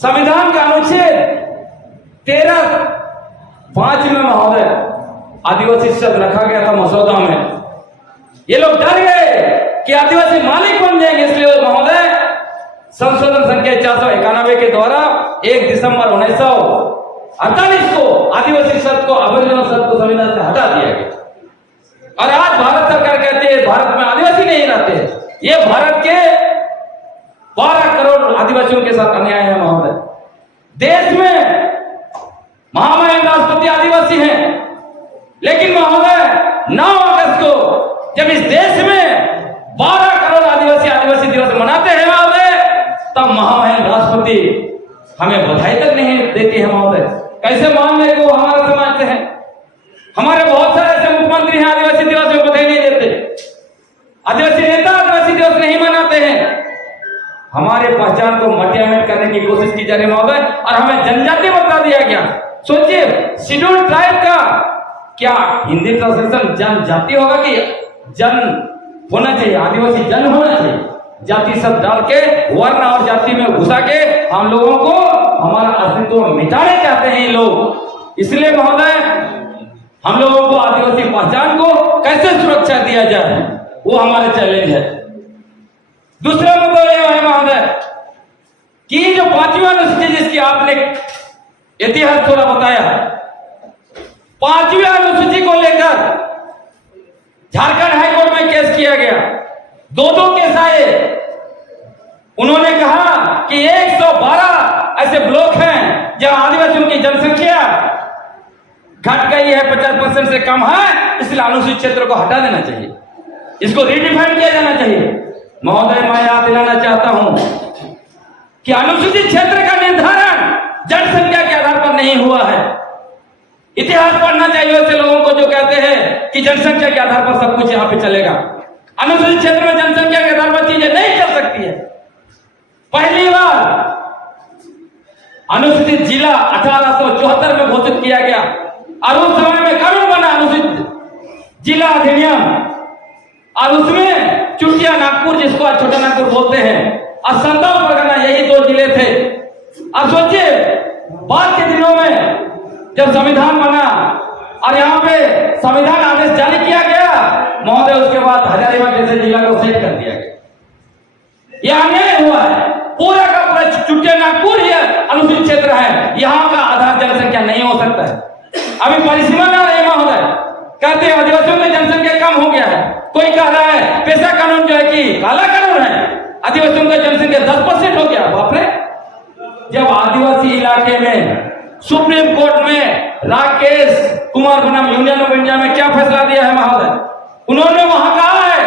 संविधान का अनुच्छेद 13(5) में महोदय आदिवासी शब्द रखा गया था मसौदा में। ये लोग डर गए कि आदिवासी मालिक बन जाएंगे, इसलिए महोदय संशोधन संख्या 491 के द्वारा 1 दिसंबर 1948 को आदिवासी शब्द को, अबोरिजिनल शब्द को संविधान से हटा दिया गया। और आज भारत सरकार कहती है भारत में आदिवासी नहीं रहते। ये भारत के 12 करोड़ आदिवासियों के साथ अन्याय है महोदय। देश में महामहिम राष्ट्रपति आदिवासी हैं, लेकिन महोदय 9 अगस्त को जब इस देश में 12 करोड़ आदिवासी दिवस मनाते हैं महोदय, तब महामहिम राष्ट्रपति हमें बधाई तक नहीं देती है महोदय। कैसे मान ले वो हमारा समाज से है? हमारे बहुत सारे ऐसे मुख्यमंत्री हैं आदिवासी दिवस में बधाई नहीं देते, आदिवासी नेता आदिवासी दिवस नहीं मनाते हैं। हमारे पहचान को मटियामेट करने की कोशिश की जा रही है महोदय, और हमें जनजाति बता दिया गया। सोचिए, शेड्यूल्ड ट्राइब का क्या हिंदी ट्रांसलेशन जनजाति होगा कि जन होना चाहिए? आदिवासी जन होना चाहिए। जाति शब्द डाल के वर्ण और जाति में घुसा के हम लोगों को हमारा अस्तित्व मिटाने चाहते हैं ये लोग। इसलिए महोदय हम लोगों को आदिवासी पहचान को कैसे सुरक्षा दिया जाए, वो हमारे चैलेंज है। दूसरा मुद्दा यह है महोदय कि जो 5वीं अनुसूची जिसकी आपने इतिहास थोड़ा बताया, 5वीं अनुसूची को लेकर झारखंड हाईकोर्ट में केस किया गया। 2 केस आए। उन्होंने कहा कि 112 ऐसे ब्लॉक हैं जहां आदिवासियों की जनसंख्या घट गई है, 50% से कम है, इसलिए अनुसूचित क्षेत्र को हटा देना चाहिए, इसको रीडिफाइन किया जाना चाहिए। महोदय मैं याद दिलाना चाहता हूं कि अनुसूचित क्षेत्र का निर्धारण जनसंख्या के आधार पर नहीं हुआ है। इतिहास पढ़ना चाहिए ऐसे लोगों को जो कहते हैं कि जनसंख्या के आधार पर सब कुछ यहां पे चलेगा। अनुसूचित क्षेत्र में जनसंख्या के आधार पर चीजें नहीं चल सकती है। पहली बार अनुसूचित जिला 1874 में घोषित किया गया और उस समय में कानून बना अनुसूचित जिला अधिनियम, और उसमें चुटिया नागपुर, जिसको आज छोटा नागपुर बोलते हैं, और संताल परगना, यही 2 जिले थे। अब सोचिए बाद के दिनों में जब संविधान बना और यहाँ पे संविधान आदेश जारी किया गया महोदय, उसके बाद हजारीबाग जैसे जिला को सेट कर दिया गया। यह अन्याय हुआ है। पूरा का पूरा चुटिया नागपुर ही अनुसूचित क्षेत्र है, यहाँ का आधार जनसंख्या नहीं हो सकता है। अभी परिसीमा में आ रही महोदय, कहते हैं आदिवासियों में जनसंख्या कम हो गया है। कोई कह रहा है पेशा कानून जो है कि काला कानून है, आदिवासियों का जनसंख्या 10% हो गया। बाप रे! जब आदिवासी इलाके में सुप्रीम कोर्ट में राकेश कुमार बनाम यूनियन ऑफ इंडिया में क्या फैसला दिया है महोदय? उन्होंने वहां कहा है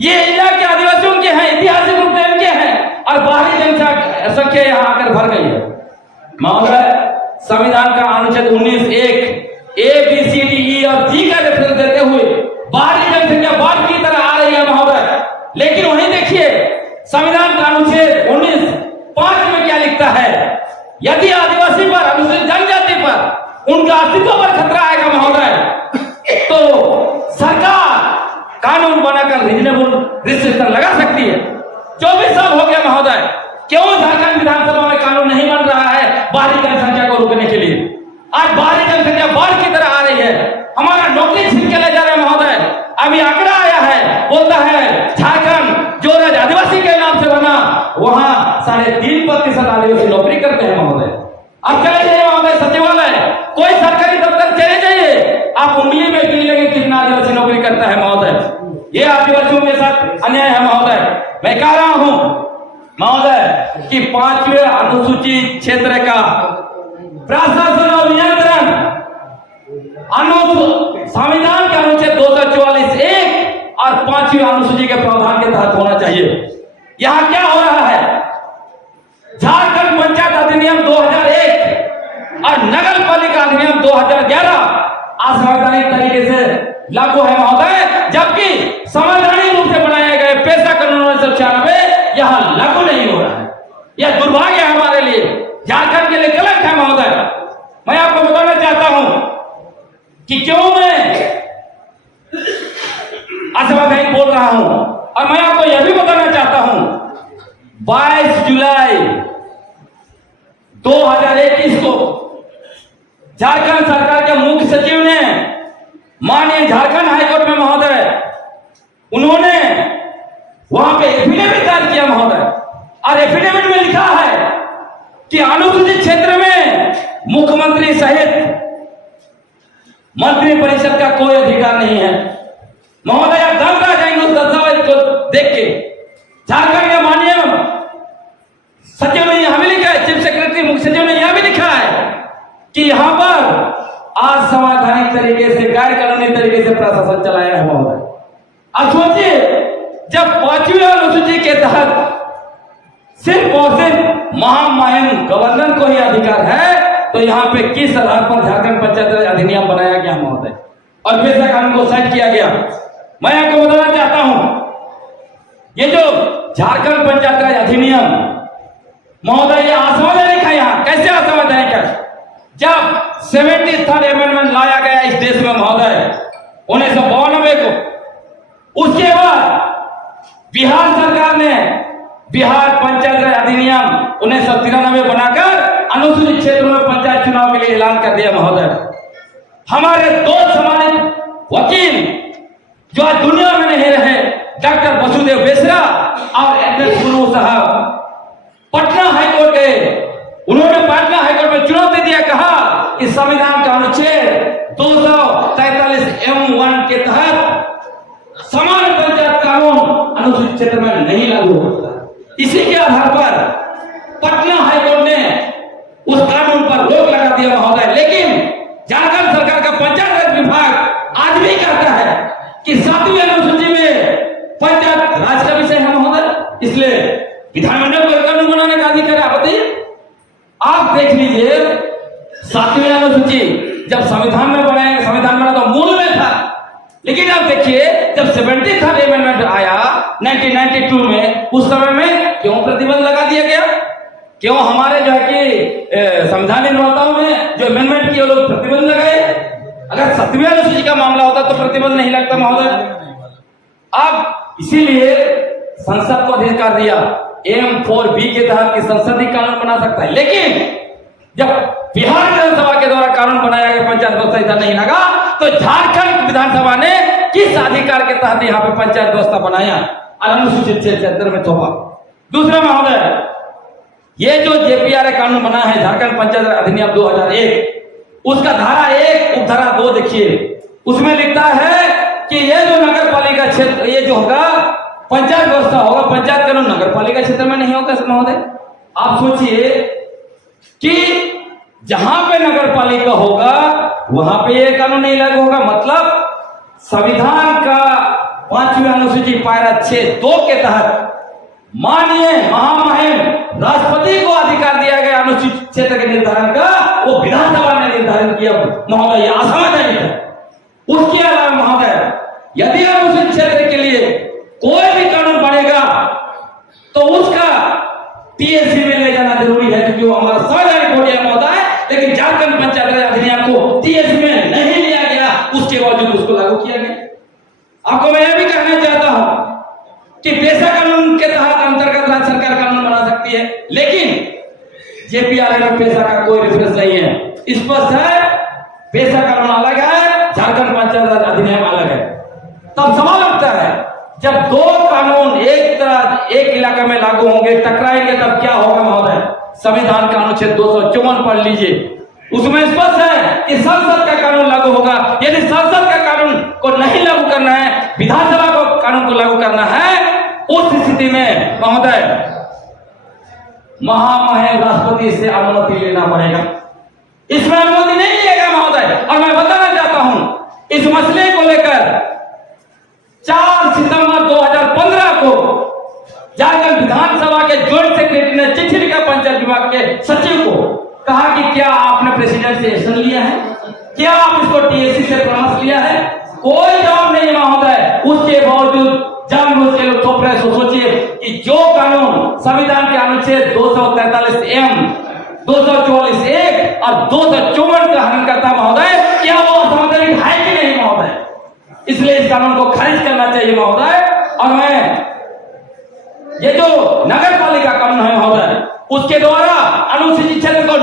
ये इलाके आदिवासियों के हैं, ऐतिहासिक रूप से इनके हैं, और बाहरी जनसंख्या यहां आकर भर गई है। महोदय संविधान का अनुच्छेद 19(1) A, B, C, D, E और G का रेफरेंस देते हुए बाहरी जनसंख्या बाढ़ की तरह आ रही है महोदय। लेकिन वहीं देखिए संविधान का अनुच्छेद 19(5) में क्या लिखता है? यदि आदिवासी पर, अनुसूचित जनजाति पर उनका अस्तित्व पर खतरा आएगा महोदय, तो सरकार कानून बनाकर रीजनेबल रिस्ट्रिक्शन लगा सकती है। 24 साल हो गया महोदय, क्यों झारखंड विधानसभा में कानून नहीं बन रहा है बाहरी जनसंख्या को रोकने के लिए? आज बाहरी जनसंख्या बाढ़ की तरह आ रही है, हमारा नौकरी छीन के ले जा रहे हैं महोदय। अभी आंकड़ा आया है, बोलता है झारखंड जो राज्य आदिवासी के नाम से बना, वहां 3.5% आदिवासी नौकरी करते हैं महोदय। अब चले जाइए महोदय सचिवालय, कोई सरकारी दफ्तर चले जाइए, आप उंगली में गिन लेंगे कितना आदिवासी नौकरी करता है महोदय। ये आदिवासियों के साथ अन्याय है महोदय। मैं कह रहा हूं महोदय कि 5वें अनुसूचित क्षेत्र का प्रशासन और नियंत्रण संविधान के अनुच्छेद 244(1) और 5वीं अनुसूची के प्रावधान के तहत होना चाहिए। यहां क्या हो रहा है? झारखंड पंचायत अधिनियम 2001 और नगर पालिका अधिनियम 2011 असंवैधानिक तरीके से लागू है महोदय, जबकि संवैधानिक रूप से बनाए गए पेशा कानून 1996 यहां लागू नहीं हो रहा है। यह दुर्भाग्य है हमारे लिए, झारखंड के लिए कलंक है महोदय। मैं आपको बताना चाहता हूं कि क्यों मैं असंवैधानिक बोल रहा हूं, और मैं आपको यह भी बताना चाहता हूं 22 जुलाई 2021 को झारखंड सरकार के मुख्य सचिव ने माननीय झारखंड हाईकोर्ट में महोदय उन्होंने वहां पे एफिडेविट दायर किया महोदय, और एफिडेविट में लिखा है कि अनुसूचित क्षेत्र में मुख्यमंत्री सहित मंत्री परिषद का कोई अधिकार नहीं है। महोदय आप दंग रह जाएंगे उस दस्तावेज को देख के। झारखंड के माननीय सचिव ने यहां भी लिखा है, चीफ सेक्रेटरी मुख्य सचिव ने यहां भी लिखा है कि यहां पर असंवैधानिक तरीके से, गैर कानूनी तरीके से प्रशासन चलाया है महोदय। अब सोचिए, जब 5वीं अनुसूची के तहत सिर्फ और सिर्फ महामहिम गवर्नर को ही अधिकार है, तो यहाँ पे किस आधार पर झारखंड पंचायत राज अधिनियम बनाया गया महोदय और पेशा कानून को सेट किया गया? मैं आपको बताना चाहता हूं, ये जो झारखंड पंचायत राज अधिनियम महोदय ये असंवैधानिक है। यहाँ कैसे असंवैधानिक है? जब 73rd अमेंडमेंट लाया गया इस देश में महोदय 1992 को, उसके बाद बिहार सरकार ने बिहार पंचायत राज अधिनियम 1993 बनाकर अनुसूचित क्षेत्रों में पंचायत चुनाव के लिए ऐलान कर दिया महोदय। हमारे दो सम्मानित वकील जो आज दुनिया में नहीं रहे, डॉक्टर वसुदेव बेसरा और एस गुरु साहब, पटना हाईकोर्ट गए। उन्होंने पटना हाईकोर्ट में चुनौती दिया, कहा कि संविधान का अनुच्छेद 243M1 के तहत समान पंचायत कानून अनुसूचित क्षेत्र में नहीं लागू होता। इसी के आधार पर पटना हाईकोर्ट ने उस कानून पर रोक लगा दिया महोदय। लेकिन झारखंड सरकार का पंचायत राज विभाग आज भी कहता है कि 7वीं अनुसूची में पंचायत राज का विषय है महोदय, इसलिए विधानमंडल को कानून बनाने का अधिकार है। बताइए, आप देख लीजिए 7वीं अनुसूची जब संविधान में बनाया, संविधान बना तो मूल में था, लेकिन आप देखिए जब 73rd अमेंडमेंट आया 1992 में, उस समय में क्यों प्रतिबंध लगा दिया गया? क्यों हमारे जो है कि संविधान निर्माताओं में जो अमेंडमेंट किए लोग प्रतिबंध लगाए? अगर 7वीं अनुसूची का मामला होता तो प्रतिबंध नहीं लगता महोदय। अब इसीलिए संसद को अधिकार दिया M4B के तहत कि संसद ही कानून बना सकता है। लेकिन जब बिहार विधानसभा के द्वारा कानून बनाया गया, पंचायत व्यवस्था इधर नहीं लगा, तो झारखंड विधानसभा ने किस अधिकार के तहत यहाँ पे पंचायत व्यवस्था बनाया और अनुसूचित क्षेत्र में थोपा? दूसरा महोदय, ये जो JPRA कानून बना है झारखंड पंचायत अधिनियम 2001, उसका धारा 1 उपधारा 2 देखिए, उसमें लिखता है कि ये जो नगर पालिका क्षेत्र, ये जो होगा पंचायत व्यवस्था होगा, पंचायत कानून नगर पालिका क्षेत्र में नहीं होगा महोदय। आप सोचिए कि जहां पे नगर पालिका होगा वहां पे ये कानून नहीं लागू होगा। मतलब संविधान का 5वीं अनुसूची पायरा 6(2) के तहत माननीय महामहिम राष्ट्रपति को अधिकार दिया गया अनुसूचित क्षेत्र के निर्धारण का, वो विधानसभा ने निर्धारण किया महोदय, यह असंवैधानिक है। उसके अलावा महोदय, यदि अनुसूचित क्षेत्र के लिए कोई भी कानून बनेगा तो उसका TSC में ले जाना जरूरी है, क्योंकि वो हमारा संवैधानिक हो गया महोदय। लेकिन झारखंड पंचायत राज अधिनियम को TSC में नहीं लिया गया, उसके बावजूद उसको लागू किया गया। आपको मैं यह भी कहना चाहता हूं कि पेशा कानून के तहत अंतर्गत राज्य सरकार कानून बना सकती है, लेकिन JPRA में पेशा का कोई रेफरेंस नहीं है। स्पष्ट है, पेशा कानून अलग है, झारखंड पंचायत राज अधिनियम अलग है। तब सवाल उठता है, जब दो कानून एक इलाके में लागू होंगे, टकराएंगे, तब क्या होगा महोदय? संविधान का अनुच्छेद 254 पढ़ लीजिए, उसमें स्पष्ट है कि संसद का कानून लागू होगा। यदि संसद का कानून को नहीं लागू करना है, विधानसभा को कानून को लागू करना है, उस स्थिति में महोदय महामहिम राष्ट्रपति से अनुमति लेना पड़ेगा। इसमें अनुमति नहीं लिएगा महोदय। और मैं बताना चाहता हूं, इस मसले को लेकर 4 सितंबर 2015 को झारखंड विधानसभा के जॉइंट सेक्रेटरी ने चिट्ठी लिखा पंचायत विभाग के सचिव को, कहा कि क्या आपने प्रेसिडेंट से एक्शन लिया है, क्या आप इसको TSC से परामर्श लिया है? कोई जवाब नहीं महोदय। उसके बावजूद जानबूझ के लोग थोप रहे। सोचिए कि जो कानून संविधान के अनुच्छेद 243M, 244(1) और 254 का हनन करता महोदय, क्या वो असंवैधानिक है कि नहीं महोदय? इसलिए इस कानून को खारिज करना चाहिए महोदय। और मैं ये जो नगर पालिका कानून है महोदय, उसके द्वारा अनुसूचित क्षेत्र को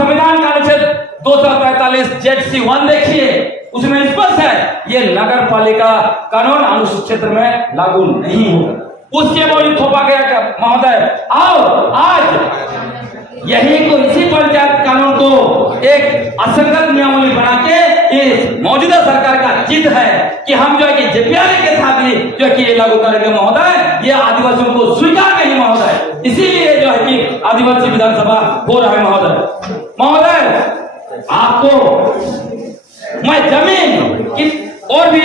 संविधान का अनुच्छेद 243 ZC1 देखिए, उसमें स्पष्ट है ये नगर पालिका कानून अनुसूचित क्षेत्र में लागू नहीं होगा। उसके बावजूद थोपा गया महोदय। और आज यही को इसी पंचायत कानून को एक असंगत नियमावली बना के इस मौजूदा सरकार का जिद है कि हम जो है कि जेपीआर के साथ ही जो है कि ये लागू करेंगे महोदय। ये आदिवासियों को स्वीकार नहीं महोदय, इसीलिए जो है कि आदिवासी विधानसभा हो रहा है महोदय। आपको मैं जमीन की और भी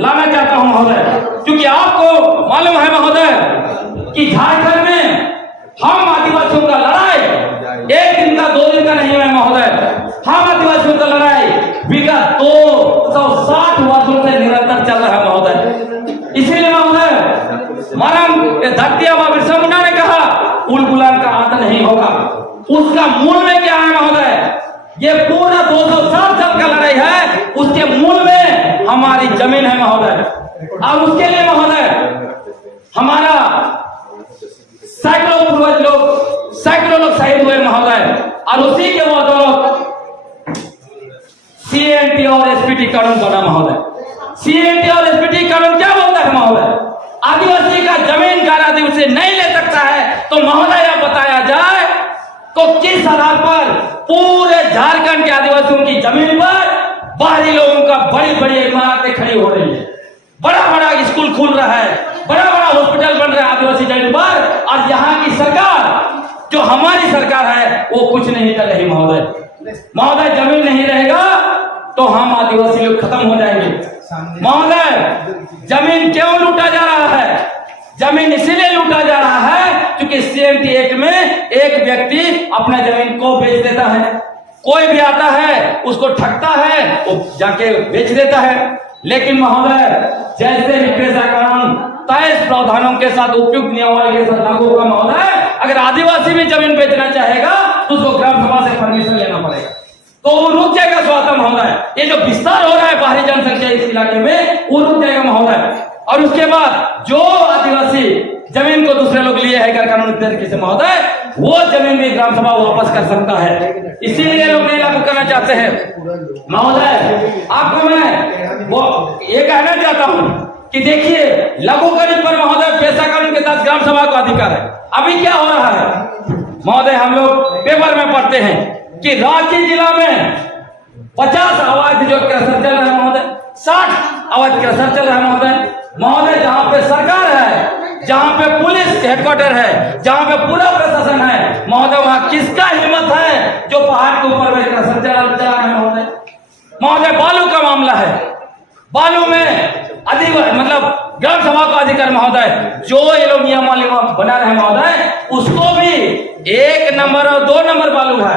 लाना चाहता हूं महोदय, क्योंकि आपको मालूम है महोदय कि झारखंड में हम आदिवासियों का लड़ाई एक दिन का 2 दिन का नहीं है महोदय। हम आदिवासियों का लड़ाई विगत 260 वर्षों से निरंतर चल रहा है महोदय। इसीलिए महोदय मानव धरती आबा बिरसा मुंडा ने कहा उल गुलाम का अंत नहीं होगा। उसका मूल में क्या है महोदय? ये पूरा 260 साल का लड़ाई है, उसके मूल में हमारी जमीन है महोदय। और उसके लिए महोदय हमारा सैकड़ों लोग शहीद हुए महोदय। और उसी के बदौलत CNT और SPT कानून बना महोदय। CNT और SPT कानून क्या बोलता है महोदय? आदिवासी का जमीन का आदिवासी नहीं ले सकता है। तो महोदय आप बताया जाए तो किस आधार पर पूरे झारखंड के आदिवासियों की जमीन पर बाहरी लोगों का बड़ी बड़ी इमारतें खड़ी हो रही है, बड़ा बड़ा स्कूल खुल रहा है, बड़ा बड़ा हॉस्पिटल बन रहा है आदिवासी जमीन पर, और यहाँ की सरकार जो हमारी सरकार है वो कुछ नहीं कर रही महोदय। जमीन नहीं रहेगा तो हम आदिवासी लोग खत्म हो जाएंगे महोदय। जमीन क्यों लूटा जा रहा है? जमीन इसीलिए लूटा जा रहा है क्योंकि CNT एक्ट में एक व्यक्ति अपना जमीन को बेच देता है। कोई भी आता है उसको ठगता है, वो जाके बेच देता है। लेकिन महोदय जैसे ही पेशा कानून 23 प्रावधानों के साथ उपयुक्त नियमावली के साथ लागू होगा महोदय, अगर आदिवासी भी जमीन बेचना चाहेगा तो उसको ग्राम सभा से परमिशन लेना पड़ेगा, तो वो रुक जाएगा स्वागत महोदय। ये जो विस्तार हो रहा है बाहरी जनसंख्या इस इलाके में वो रुक जाएगा महोदय। और उसके बाद जो आदिवासी जमीन को दूसरे लोग लिए है गैर कानूनी तरीके से महोदय, वो जमीन भी ग्राम सभा वापस कर सकता है। इसीलिए लोग नहीं लागू करना चाहते हैं महोदय। आपको मैं वो ये कहना चाहता हूं कि देखिए लागू करने पर महोदय पेशा कानून के तहत ग्राम सभा को अधिकार है। अभी क्या हो रहा है महोदय, हम लोग पेपर में पढ़ते हैं कि रांची जिला में 50 अवैध जो क्रशर चल रहा है महोदय, 60 अवैध क्रशर चल रहा है महोदय। जहां पे सरकार है, जहां पे पुलिस हेडक्वार्टर है, जहां पे पूरा प्रशासन है महोदय, वहां किसका हिम्मत है जो पहाड़ के ऊपर में क्रशर चला रहा है महोदय। बालू का मामला है, बालू में मतलब ग्राम सभा का अधिकार महोदय, जो ये लोग नियमावली बना रहे हैं महोदय, उसको भी 1 नंबर और 2 नंबर बालू है।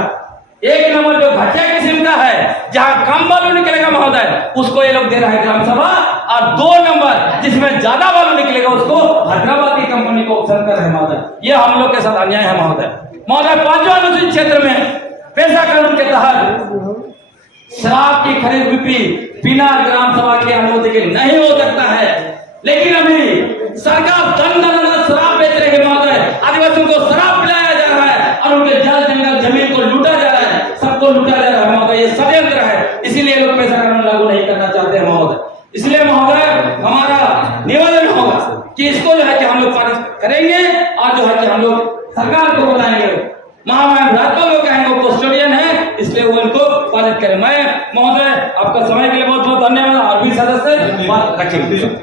1 नंबर जो घटिया किस्म का है, जहां कम बालू निकलेगा महोदय, उसको ये लोग दे रहा है ग्राम सभा, और 2 नंबर जिसमें ज्यादा बालू निकलेगा उसको हैदराबाद की कंपनी को ऑप्शन कर रहे हैं महोदय। ये हम लोग के साथ अन्याय है महोदय। 5वां अनुसूचित क्षेत्र में पेशा कानून के तहत शराब की खरीद बिक्री बिना ग्राम सभा की अनुमति के नहीं हो सकता है। लेकिन अभी सरकार दंड शराब बेच रही है महोदय, आदिवासियों को शराब पिलाया जा रहा है और उनके जल जंगल जमीन को लूटा जा रहा है, सबको लूटा जा रहा है महोदय। ये षड्यंत्र है, इसीलिए लोग पेशा कानून लागू नहीं करना चाहते हैं महोदय। इसलिए महोदय हमारा निवेदन होगा कि इसको जो है कि हम लोग पारित करेंगे और जो है कि हम लोग सरकार को बुलाएंगे। महामहिम लोग कहेंगे वो कस्टोडियन है, इसलिए वो इनको पारित करें। मैं महोदय आपका समय के लिए बहुत बहुत धन्यवाद। और भी सदस्य बात रखेंगे।